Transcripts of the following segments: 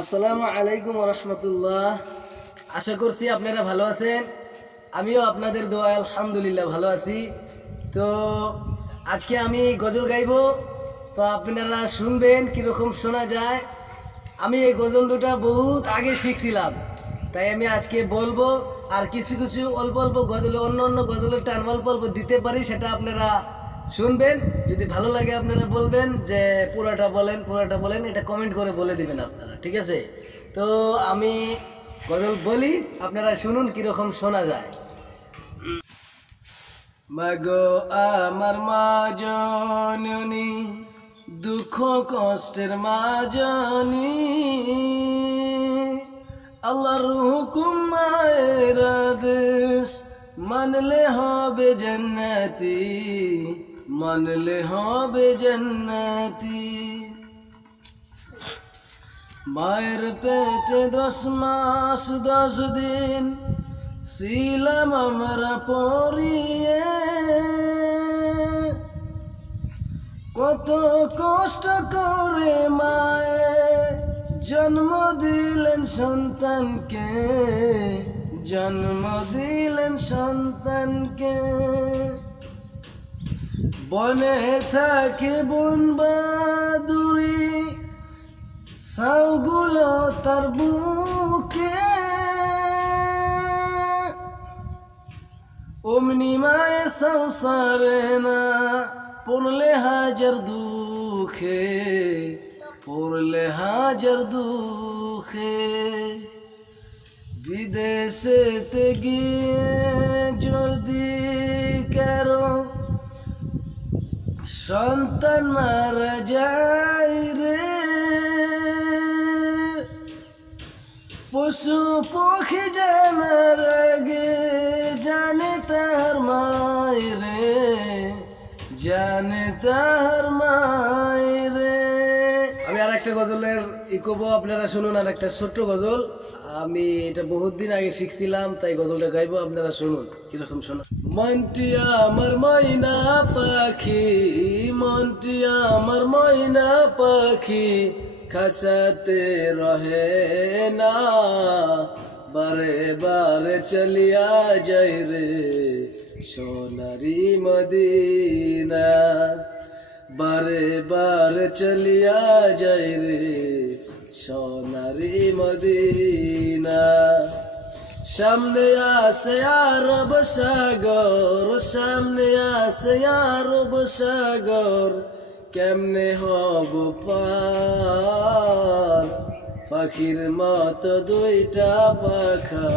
আসসালামু আলাইকুম রহমতুল্লাহ। আশা করছি আপনারা ভালো আছেন। আমিও আপনাদের দোয়ায় আলহামদুলিল্লাহ ভালো আছি। তো আজকে আমি গজল গাইব, তো আপনারা শুনবেন কীরকম শোনা যায়। আমি এই গজল দুটা বহুত আগে শিখছিলাম, তাই আমি আজকে বলবো। আর কিছু কিছু অল্প অল্প গজলে অন্য অন্য গজলের টান অল্প অল্প দিতে পারি, সেটা আপনারা শুনবেন। যদি ভালো লাগে আপনারা বলবেন যে পুরাটা বলেন, পুরাটা বলেন, এটা কমেন্ট করে বলে দিবেন আপনারা, ঠিক আছে? তো আমি গজল বলি, আপনারা শুনুন কীরকম শোনা যায়। মাগো আমার মা জননী, দুঃখ কষ্টের মা জননী, আল্লাহর হুকুম মায়ের আদেশ মানলে হবে জান্নাতি, মানলে হবে জান্নাতি। মায়ের পেটে 10 মাস 10 দিন ছিলাম আমরা পরিয়ে, কত কষ্ট করে মায়ে জন্ম দিলেন সন্তানকে, জন্ম দিলেন সন্তানকে। বনে থাকে বন বাদুরি, সাউগুলো তার বুকে, অমনি মায়ে সংসারে না পড়লে হাজার দুঃখে, পড়লে হাজার দুঃখে। বিদেশেতে গিয়ে যদি কারো সন্তান মারা যায় রে, পশু পক্ষী জানার আগে জানে তার মায়রে, জানে তার মায়রে। আমি আর একটা গজলের ইকোবো, আপনারা শুনুন। আর একটা ছোট্ট গজল, আমি এটা বহুত দিন আগে শিখছিলাম, তাই গজলটা গাইবো, আপনারা শুনুন কিরকম শোনা। মনটি আমার ময়না পাখি, মনটি আমার ময়না পাখি, খাসাতে রহে না, বারে বারে চলিয়া যাই রে সোনারি মদিনা, বারে বারে চলিয়া যাই রে সোনারি মদিনা। সামনে আসে আরব সাগর, সামনে আসে আরব সাগর, কেমনে হব পার, পাখির মতো দুইটা পাখা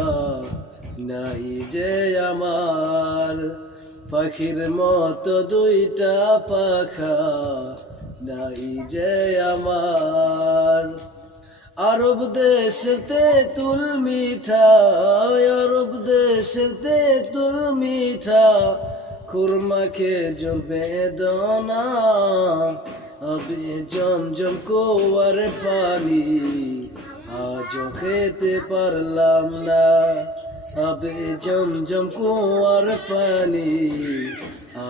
নাই যে আমার, পাখির মতো দুইটা পাখা নাই যে আমার। আরব দেশেতে তুল মিঠা, আরব দেশেতে তুল মিঠা, খুরমা খেজুর বেদনা, আবে জমজম কুয়ার পানি আজও খেতে পারলাম না, আবে জমজম কুয়ার পানি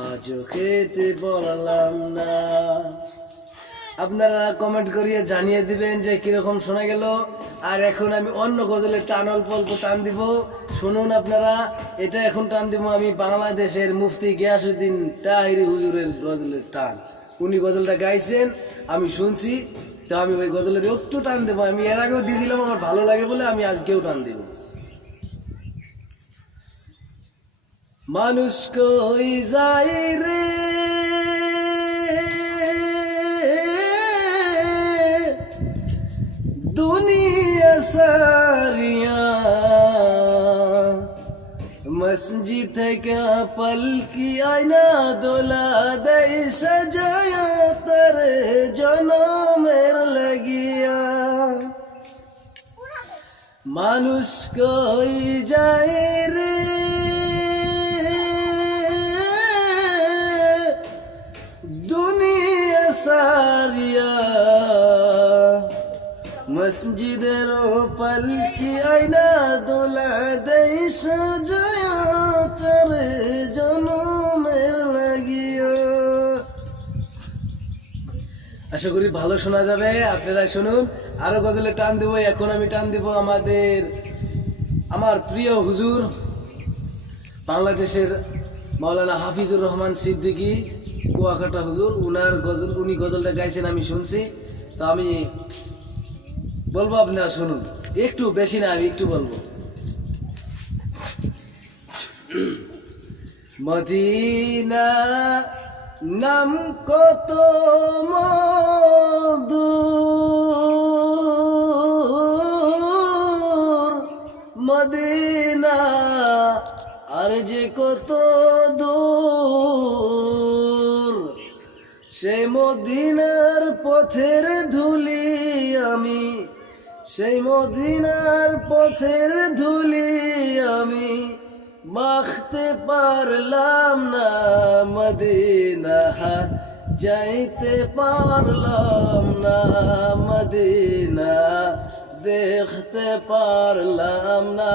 আজও খেতে পারলাম না। আপনারা কমেন্ট করিয়ে জানিয়ে দিবেন যে কিরকম শোনা গেল। আর এখন আমি অন্য গজলের টান অল্প অল্প টান দিব, শুনুন আপনারা। এটা এখন টান দিব আমি বাংলাদেশের মুফতি গিয়াসউদ্দিন তাহিরি হুজুরের গজলের টান। উনি গজলটা গাইছেন, আমি শুনছি, তো আমি ওই গজলের একটু টান দেবো। আমি এর আগেও দিয়েছিলাম, আমার ভালো লাগে বলে আমি আজকেও টান দেব। মানুষ কই যায় রে দুনিয়া সারিয়া, মসজিদ থেকে পলকি আয়না দোলা দেয় সাজায়া, তার জনমের লাগিয়া। মানুষ কই যায় রে দুনিয়া সারিয়া, মসজিদের পলকি আয়না দোলা দেয় সাজায়া, তার জনমের লাগিয়া। আশা করি ভালো শোনা যাবে, আপনারা শুনুন। আরো গজলে টান দেবো। এখন আমি টান দিব আমার প্রিয় হুজুর বাংলাদেশের মাওলানা হাফিজুর রহমান সিদ্দিকী কুয়াকাটা হুজুর, উনি গজলটা গাইছেন, আমি শুনছি। তো আমি বলবো, আপনারা শুনুন, একটু বেশি না, আমি একটু বলবো। মদিনা নাম কত মধুর, মদিনা আর যে কত দূর, সেই মদিনার পথের ধুলি আমি, সেই মদিনার পথের ধুলি আমি মাখতে পারলাম না, মদিনা যাইতে পারলাম না, মদিনা দেখতে পারলাম না।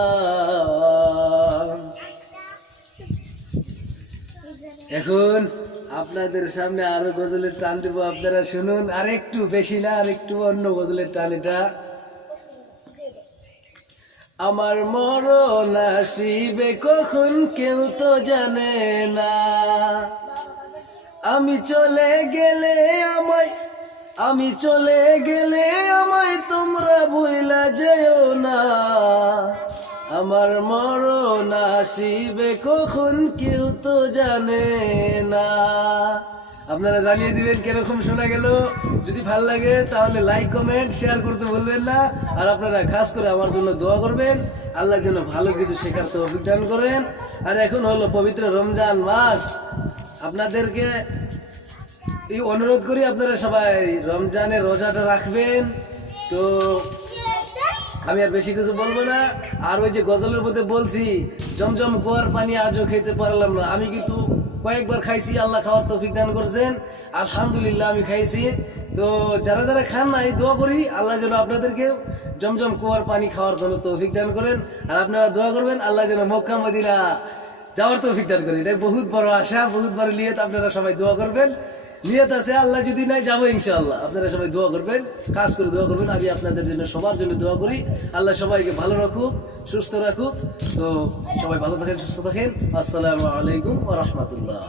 এখন আপনাদের সামনে আরো গজলের টান দেবো, আপনারা শুনুন। আর একটু বেশি না, আর একটু অন্য গজলের টান এটা। আমার মরণ আসিবে কখন কেউ তো জানে না, আমি চলে গেলে আমায় তোমরা ভুইলা যেও না, আমার মরণ আসিবে কখন কেউ তো জানে না। আপনারা জানিয়ে দিবেন কিরকম শোনা গেল। যদি ভালো লাগে তাহলে লাইক কমেন্ট শেয়ার করতে ভুলবেন না। আর আপনারা খাস করে আমার জন্য দোয়া করবেন, আল্লাহর জন্য ভালো কিছু শেখার তৌফিক দান করেন। আর এখন হলো পবিত্র রমজান মাস, আপনাদেরকে এই অনুরোধ করি আপনারা সবাই রমজানের রোজাটা রাখবেন। তো আমি আর বেশি কিছু বলবো না। আর ওই যে গজলের মধ্যে বলছি, জমজম কুয়ার পানি আজও খেতে পারলাম না, আমি কিন্তু কয়েকবার খাইছি, আল্লাহ খাওয়ার তৌফিক দান করছেন, আলহামদুলিল্লাহ আমি খাইছি। তো যারা যারা খান নাই, দোয়া করি আল্লাহ যেন আপনাদেরকে জমজম কুয়ার পানি খাওয়ার জন্য তৌফিক দান করেন। আর আপনারা দোয়া করবেন আল্লাহ যেন মক্কা মদিনা যাওয়ার তৌফিক দান করেন। এটাই বহুত বড় আশা, বহুত বড় নিয়ত। আপনারা সবাই দোয়া করবেন, নিয়ত আছে, আল্লাহ যদি নাই যাবো ইনশাআল্লাহ। আপনারা সবাই দোয়া করবেন, কাজ করে দোয়া করবেন। আমি আপনাদের জন্য সবার জন্য দোয়া করি, আল্লাহ সবাইকে ভালো রাখুক, সুস্থ রাখুক। তো সবাই ভালো থাকেন, সুস্থ থাকেন। আসসালামু আলাইকুম ওয়া রাহমাতুল্লাহ।